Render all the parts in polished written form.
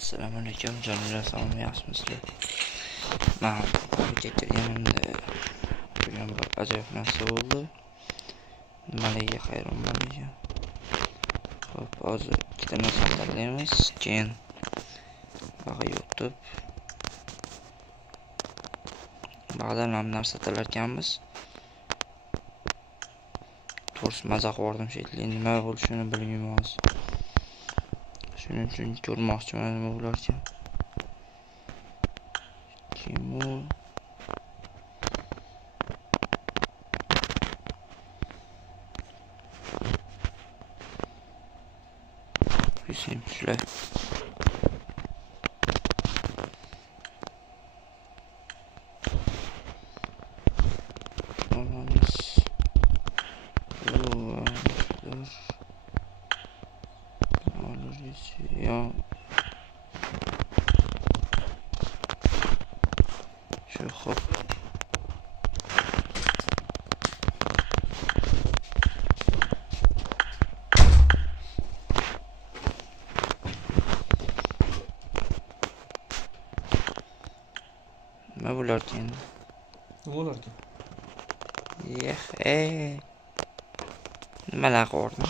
Assalomu alaykum jonlar, sog'mi, yaxshimisizlar? Men kechirganimda bugun bir ajoyib narsa bo'ldi. Nimalarga hayron bo'lgan. Xo'p, hozir ikkita narsa tanlaymiz, keyin baqa yutib ba'dan ham narsa tanlarkanmiz. To'g'risi maza qildim shekilli, nima bo'lishini bilmayman. Shuning uchun ko'rmoqchiman nima bo'larkan. Kim u? Bizim şöyle. Olmamız. Alırız ya. Şu hop. Nima bo'larkan? Nima bo'larkan? Nimalar qildim?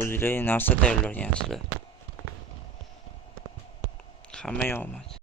O'zinglar narsa tayyorlargansizlar. Hamma omad.